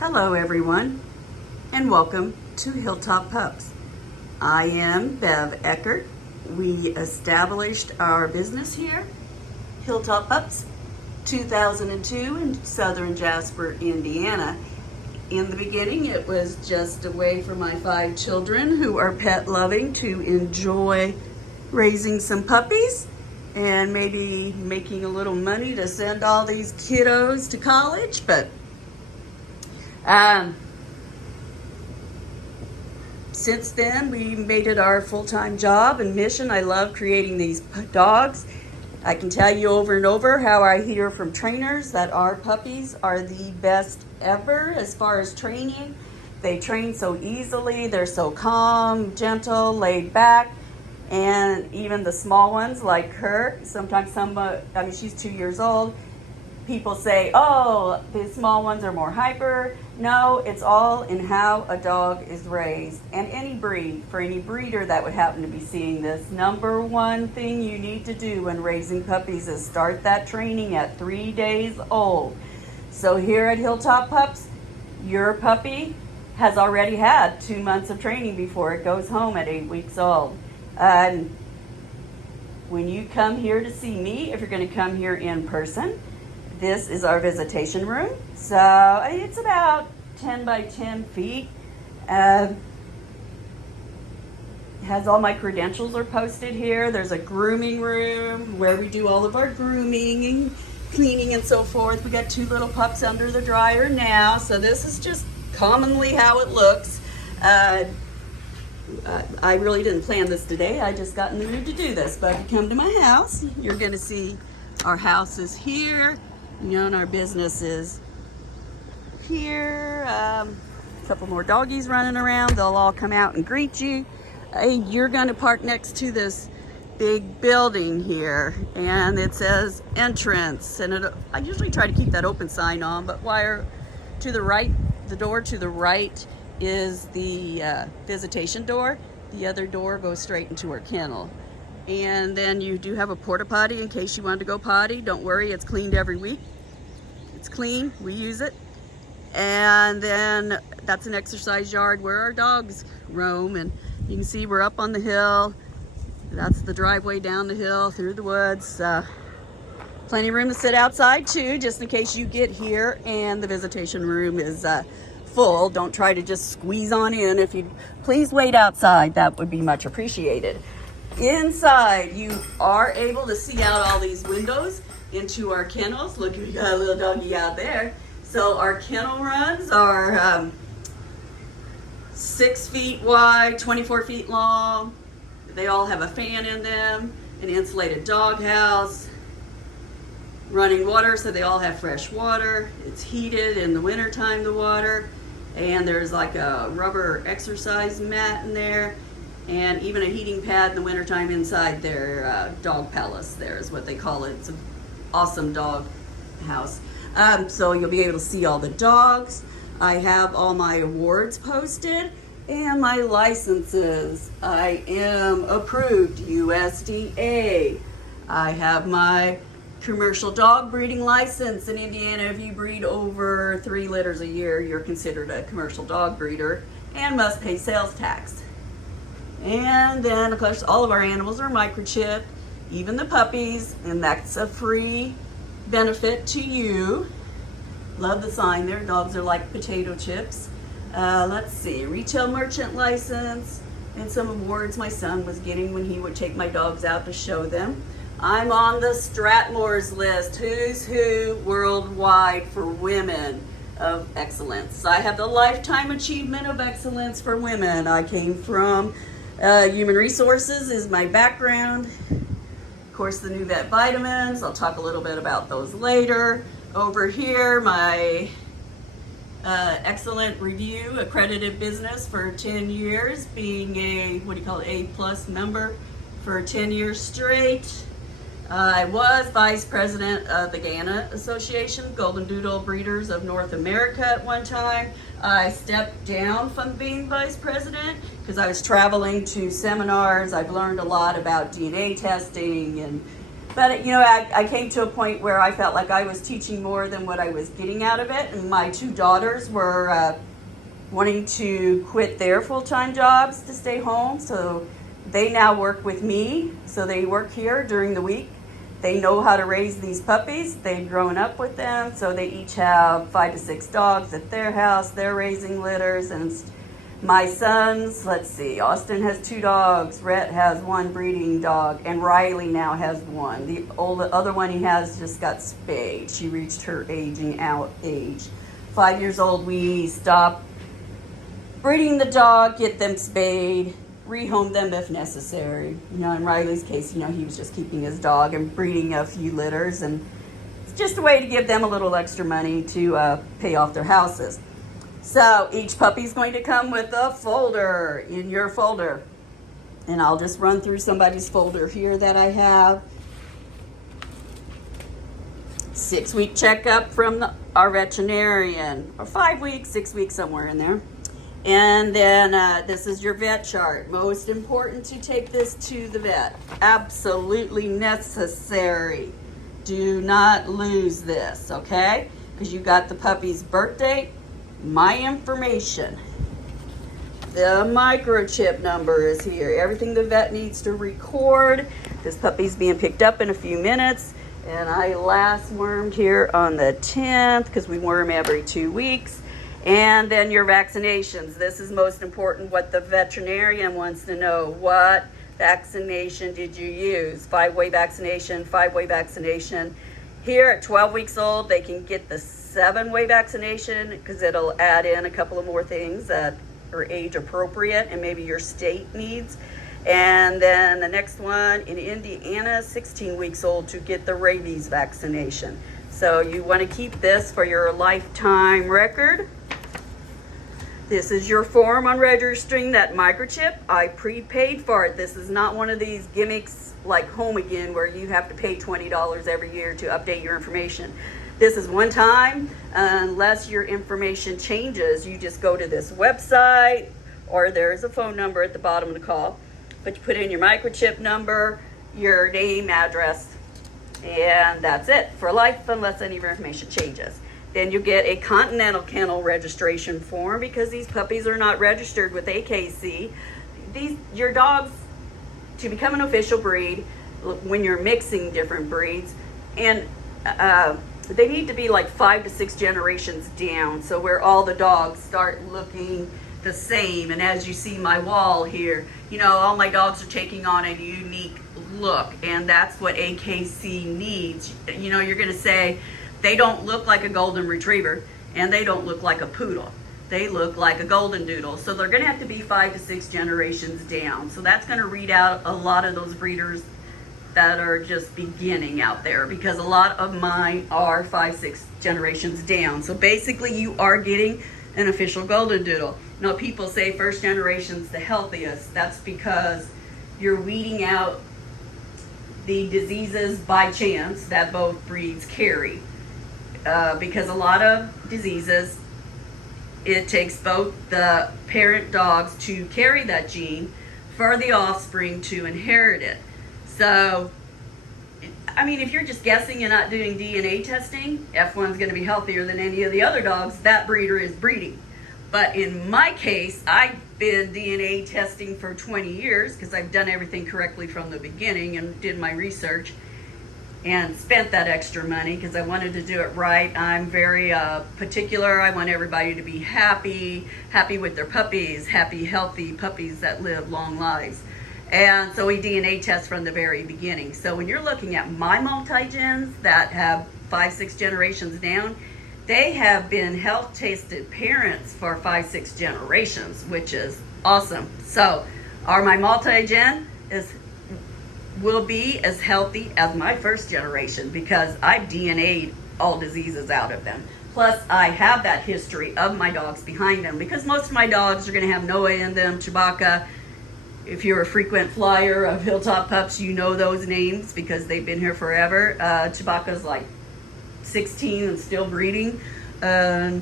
Hello everyone, and welcome to Hilltop Pups. I am Bev Eckert. We established our business here, Hilltop Pups, 2002 in southern Jasper, Indiana. In the beginning, it was just a way for my 5 children who are pet loving to enjoy raising some puppies and maybe making a little money to send all these kiddos to college, but since then, we made it our full-time job and mission. I love creating these dogs. I can tell you over and over how I hear from trainers that our puppies are the best ever as far as training. They train so easily. They're so calm, gentle, laid back. And even the small ones like her, sometimes she's 2 years old. People say, oh, the small ones are more hyper. No, it's all in how a dog is raised. And any breed, for any breeder that would happen to be seeing this, number one thing you need to do when raising puppies is start that training at 3 days old. So here at Hilltop Pups, your puppy has already had 2 months of training before it goes home at 8 weeks old. When you come here to see me, if you're going to come here in person, this is our visitation room. So it's about 10 by 10 feet. Has all my credentials are posted here. There's a grooming room where we do all of our grooming and cleaning and so forth. We got 2 little pups under the dryer now. So this is just commonly how it looks. I really didn't plan this today. I just got in the mood to do this. But if you come to my house, you're going to see our house is here. And our business is here. A couple more doggies running around. They'll all come out and greet you. You're going to park next to this big building here, and it says entrance. And I usually try to keep that open sign on, but wire to the right, the door to the right is the visitation door. The other door goes straight into our kennel. And then you do have a porta potty in case you want to go potty. Don't worry, it's cleaned every week. It's clean, we use it. And then that's an exercise yard where our dogs roam. And you can see we're up on the hill. That's the driveway down the hill through the woods. Plenty of room to sit outside too, just in case you get here and the visitation room is full. Don't try to just squeeze on in. If you please wait outside, that would be much appreciated. Inside, you are able to see out all these windows into our kennels. Look, we got a little doggy out there. So our kennel runs are 6 feet wide, 24 feet long. They all have a fan in them, an insulated dog house, running water, so they all have fresh water. It's heated in the wintertime, the water, and there's like a rubber exercise mat in there. And even a heating pad in the wintertime inside their dog palace. There is what they call it. It's an awesome dog house. So you'll be able to see all the dogs. I have all my awards posted and my licenses. I am approved USDA. I have my commercial dog breeding license in Indiana. If you breed over 3 litters a year, you're considered a commercial dog breeder and must pay sales tax. And then, of course, all of our animals are microchipped, even the puppies, and that's a free benefit to you. Love the sign there. Dogs are like potato chips. Let's see, retail merchant license, and some awards my son was getting when he would take my dogs out to show them. I'm on the Stratmore's list, who's who worldwide for women of excellence. I have the Lifetime Achievement of Excellence for women. I came from human resources is my background. Of course, the new vet vitamins. I'll talk a little bit about those later. Over here, my excellent review, accredited business for 10 years, being a, A+ member for 10 years straight. I was vice president of the Ghana Association, Golden Doodle Breeders of North America at one time. I stepped down from being vice president because I was traveling to seminars. I've learned a lot about DNA testing and But, you know, I came to a point where I felt like I was teaching more than what I was getting out of it. And my two daughters were wanting to quit their full-time jobs to stay home. So they now work with me. So they work here during the week. They know how to raise these puppies. They've grown up with them. So they each have 5 to 6 dogs at their house. They're raising litters. And my sons, let's see, Austin has 2 dogs, Rhett has 1 breeding dog, and Riley now has 1. The other one he has just got spayed. She reached her aging out age. 5 years old, we stop breeding the dog, get them spayed, rehome them if necessary. You know, in Riley's case, you know, he was just keeping his dog and breeding a few litters, and it's just a way to give them a little extra money to pay off their houses. So each puppy's going to come with a folder in your folder. And I'll just run through somebody's folder here that I have. 6-week checkup from our veterinarian. Or 5 weeks, 6 weeks, somewhere in there. And then this is your vet chart. Most important to take this to the vet. Absolutely necessary. Do not lose this, okay? Because you got the puppy's birth date, my information. The microchip number is here. Everything the vet needs to record. This puppy's being picked up in a few minutes. And I last wormed here on the 10th because we worm every 2 weeks. And then your vaccinations. This is most important, what the veterinarian wants to know. What vaccination did you use? 5-way vaccination, 5-way vaccination. Here at 12 weeks old, they can get the 7-way vaccination because it'll add in a couple of more things that are age appropriate and maybe your state needs. And then the next one in Indiana, 16 weeks old, to get the rabies vaccination. So you want to keep this for your lifetime record. This is your form on registering that microchip. I prepaid for it. This is not one of these gimmicks like Home Again where you have to pay $20 every year to update your information. This is one time. Unless your information changes, you just go to this website or there's a phone number at the bottom of the call. But you put in your microchip number, your name, address, and that's it for life unless any of your information changes. Then you get a Continental Kennel registration form because these puppies are not registered with AKC. Your dogs, to become an official breed, when you're mixing different breeds, and they need to be like 5 to 6 generations down, so where all the dogs start looking the same. And as you see my wall here, you know, all my dogs are taking on a unique look, and that's what AKC needs. You know, you're going to say, they don't look like a golden retriever and they don't look like a poodle. They look like a golden doodle. So they're going to have to be 5 to 6 generations down. So that's going to read out a lot of those breeders that are just beginning out there, because a lot of mine are 5, 6 generations down. So basically you are getting an official golden doodle. Now people say first generation's the healthiest. That's because you're weeding out the diseases by chance that both breeds carry. Because a lot of diseases, it takes both the parent dogs to carry that gene for the offspring to inherit it. So, I mean, if you're just guessing and not doing DNA testing, F1's going to be healthier than any of the other dogs. That breeder is breeding. But in my case, I've been DNA testing for 20 years because I've done everything correctly from the beginning and did my research and spent that extra money because I wanted to do it right. I'm very particular. I want everybody to be happy with their puppies, happy, healthy puppies that live long lives. And so we DNA test from the very beginning. So when you're looking at my multi-gens that have 5, 6 generations down, they have been health tested parents for 5, 6 generations, which is awesome. So my multi-gen will be as healthy as my first generation because I've DNA'd all diseases out of them. Plus, I have that history of my dogs behind them because most of my dogs are going to have Noah in them, Chewbacca. If you're a frequent flyer of Hilltop Pups, you know those names because they've been here forever. Chewbacca's like 16 and still breeding. You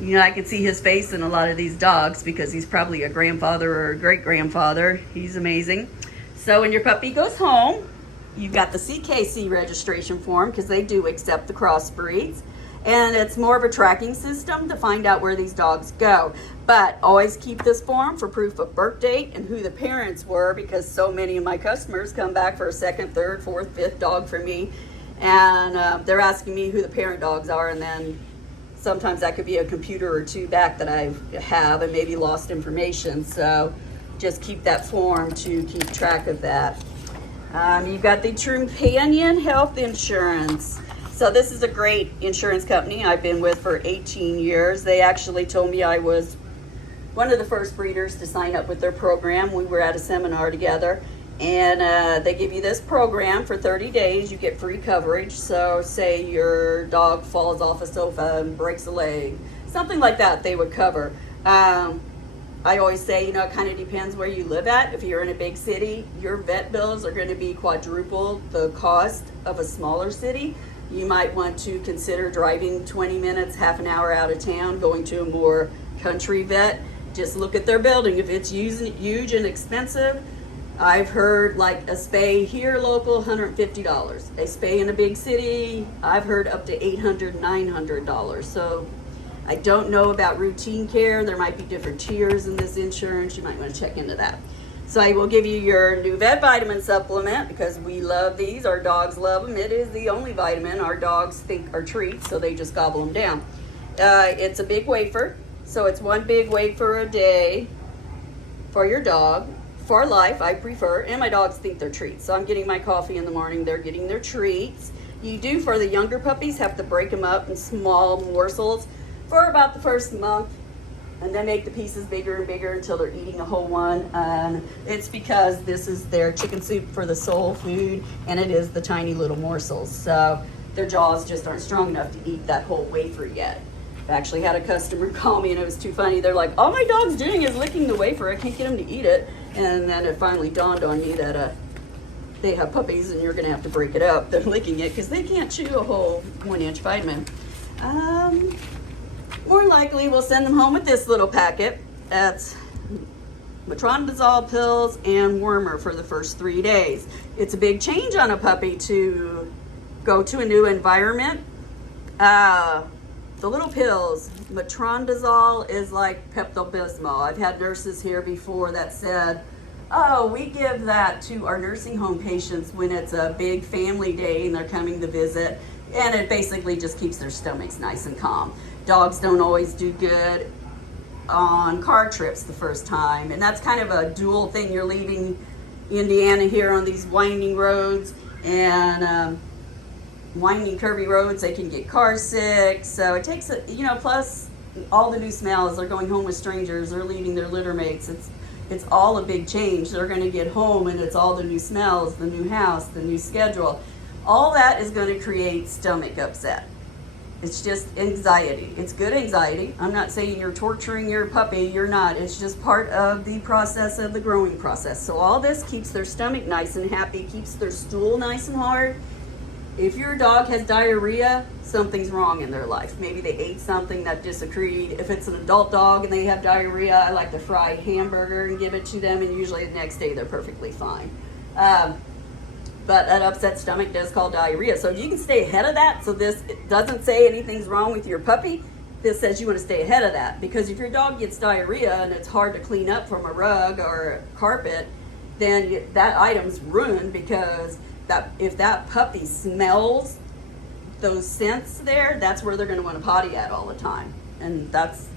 know, I can see his face in a lot of these dogs because he's probably a grandfather or a great-grandfather. He's amazing. So when your puppy goes home, You've got the CKC registration form because they do accept the crossbreeds. And it's more of a tracking system to find out where these dogs go. But always keep this form for proof of birth date and who the parents were, because so many of my customers come back for a second, third, fourth, fifth dog from me. And they're asking me who the parent dogs are, and then sometimes that could be a computer or two back that I have and maybe lost information. So just keep that form to keep track of that. You've got the Companion Health Insurance. So this is a great insurance company I've been with for 18 years. They actually told me I was one of the first breeders to sign up with their program. We were at a seminar together, and they give you this program for 30 days. You get free coverage. So say your dog falls off a sofa and breaks a leg, something like that they would cover. I always say, it kind of depends where you live at. If you're in a big city, your vet bills are going to be quadruple the cost of a smaller city. You might want to consider driving 20 minutes, half an hour out of town, going to a more country vet. Just look at their building. If it's huge and expensive, I've heard like a spay here local, $150. A spay in a big city, I've heard up to $800, $900. So I don't know about routine care. There might be different tiers in this insurance. You might want to check into that. So I will give you your new vet vitamin supplement because we love these. Our dogs love them. It is the only vitamin our dogs think are treats, so they just gobble them down. It's a big wafer, so it's one big wafer a day for your dog. For life, I prefer, and my dogs think they're treats. So I'm getting my coffee in the morning. They're getting their treats. You do, for the younger puppies, have to break them up in small morsels for about the first month, and then make the pieces bigger and bigger until they're eating a whole one. It's because this is their chicken soup for the soul food, and it is the tiny little morsels. So their jaws just aren't strong enough to eat that whole wafer yet. I actually had a customer call me, and it was too funny. They're like, all my dog's doing is licking the wafer. I can't get him to eat it. And then it finally dawned on me that they have puppies, and you're gonna have to break it up. They're licking it because they can't chew a whole 1-inch vitamin. More likely, we'll send them home with this little packet. That's metronidazole pills and wormer for the first 3 days. It's a big change on a puppy to go to a new environment. The little pills, metronidazole is like Pepto-Bismol. I've had nurses here before that said, oh, we give that to our nursing home patients when it's a big family day and they're coming to visit, and it basically just keeps their stomachs nice and calm. Dogs don't always do good on car trips the first time, and that's kind of a dual thing. You're leaving Indiana here on these winding roads, and winding curvy roads, they can get car sick. So it takes plus all the new smells. They're going home with strangers, they're leaving their litter mates. It's all a big change. They're going to get home, and it's all the new smells, the new house, the new schedule. All that is going to create stomach upset. It's just anxiety. It's good anxiety. I'm not saying you're torturing your puppy. You're not. It's just part of the process of the growing process. So all this keeps their stomach nice and happy, keeps their stool nice and hard. If your dog has diarrhea, something's wrong in their life. Maybe they ate something that disagreed. If it's an adult dog and they have diarrhea, I like to fry hamburger and give it to them, and usually the next day they're perfectly fine. But an upset stomach does cause diarrhea. So if you can stay ahead of that, so this doesn't say anything's wrong with your puppy, this says you want to stay ahead of that. Because if your dog gets diarrhea and it's hard to clean up from a rug or a carpet, then that item's ruined, because if that puppy smells those scents there, that's where they're going to want to potty at all the time. And that's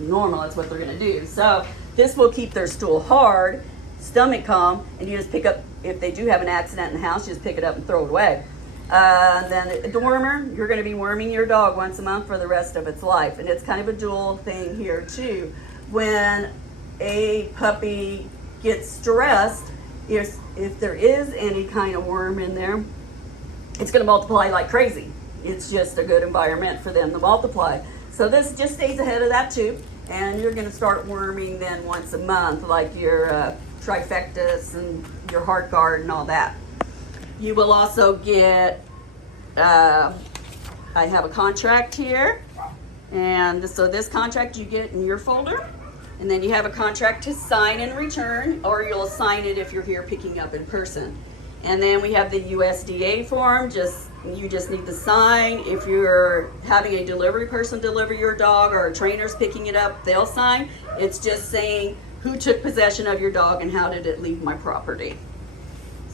normal. That's what they're going to do. So this will keep their stool hard, stomach calm, and you just pick up, if they do have an accident in the house, you just pick it up and throw it away. Then the wormer, you're going to be worming your dog once a month for the rest of its life. And it's kind of a dual thing here too. When a puppy gets stressed, if there is any kind of worm in there, it's going to multiply like crazy. It's just a good environment for them to multiply. So this just stays ahead of that too. And you're going to start worming then once a month, like your trifectas and your heart guard and all that. You will also get, I have a contract here. And so this contract you get in your folder. And then you have a contract to sign and return, or you'll sign it if you're here picking up in person. And then we have the USDA form. You just need to sign. If you're having a delivery person deliver your dog or a trainer's picking it up, they'll sign. It's just saying who took possession of your dog and how did it leave my property.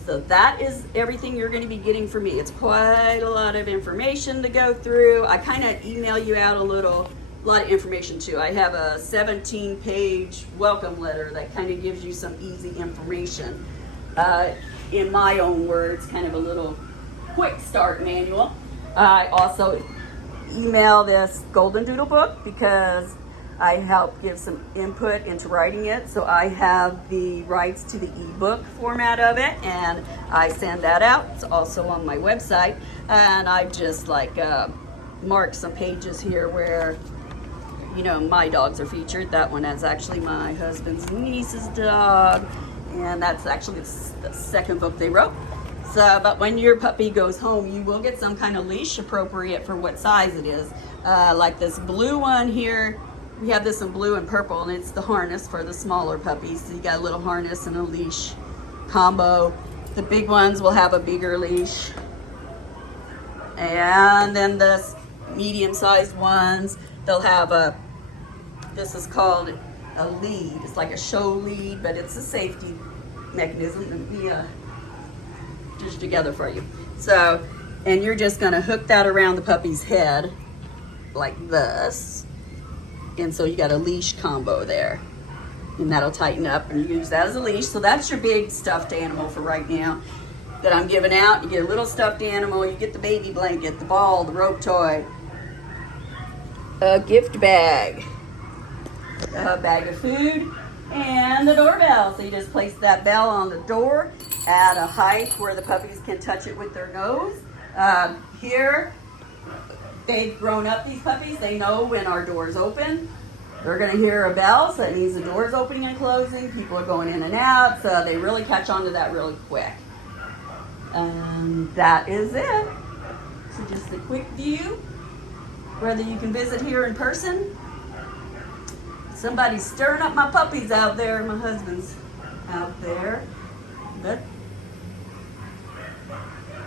So that is everything you're going to be getting from me. It's quite a lot of information to go through. I kind of email you out a lot of information too. I have a 17-page welcome letter that kind of gives you some easy information. In my own words, kind of a little quick start manual. I also email this Golden Doodle book because I help give some input into writing it. So I have the rights to the ebook format of it, and I send that out. It's also on my website, and I just mark some pages here where my dogs are featured. That one is actually my husband's niece's dog, and that's actually the second book they wrote. So, but when your puppy goes home, you will get some kind of leash appropriate for what size it is. Like this blue one here, we have this in blue and purple, and it's the harness for the smaller puppies. So you got a little harness and a leash combo. The big ones will have a bigger leash. And then the medium-sized ones, they'll have this is called a lead. It's like a show lead, but it's a safety mechanism. Let me dish together for you. So, and you're just gonna hook that around the puppy's head like this. And so you got a leash combo there, and that'll tighten up, and you use that as a leash. So that's your big stuffed animal for right now that I'm giving out. You get a little stuffed animal, you get the baby blanket, the ball, the rope toy, a gift bag, a bag of food, and the doorbell. So you just place that bell on the door at a height where the puppies can touch it with their nose. Here, they've grown up, these puppies. They know when our doors open. They're going to hear a bell, so that means the door's opening and closing. People are going in and out, so they really catch on to that really quick. That is it. So just a quick view. Whether you can visit here in person. Somebody's stirring up my puppies out there. My husband's out there. But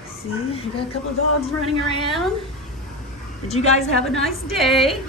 see, I got a couple of dogs running around. Did you guys have a nice day?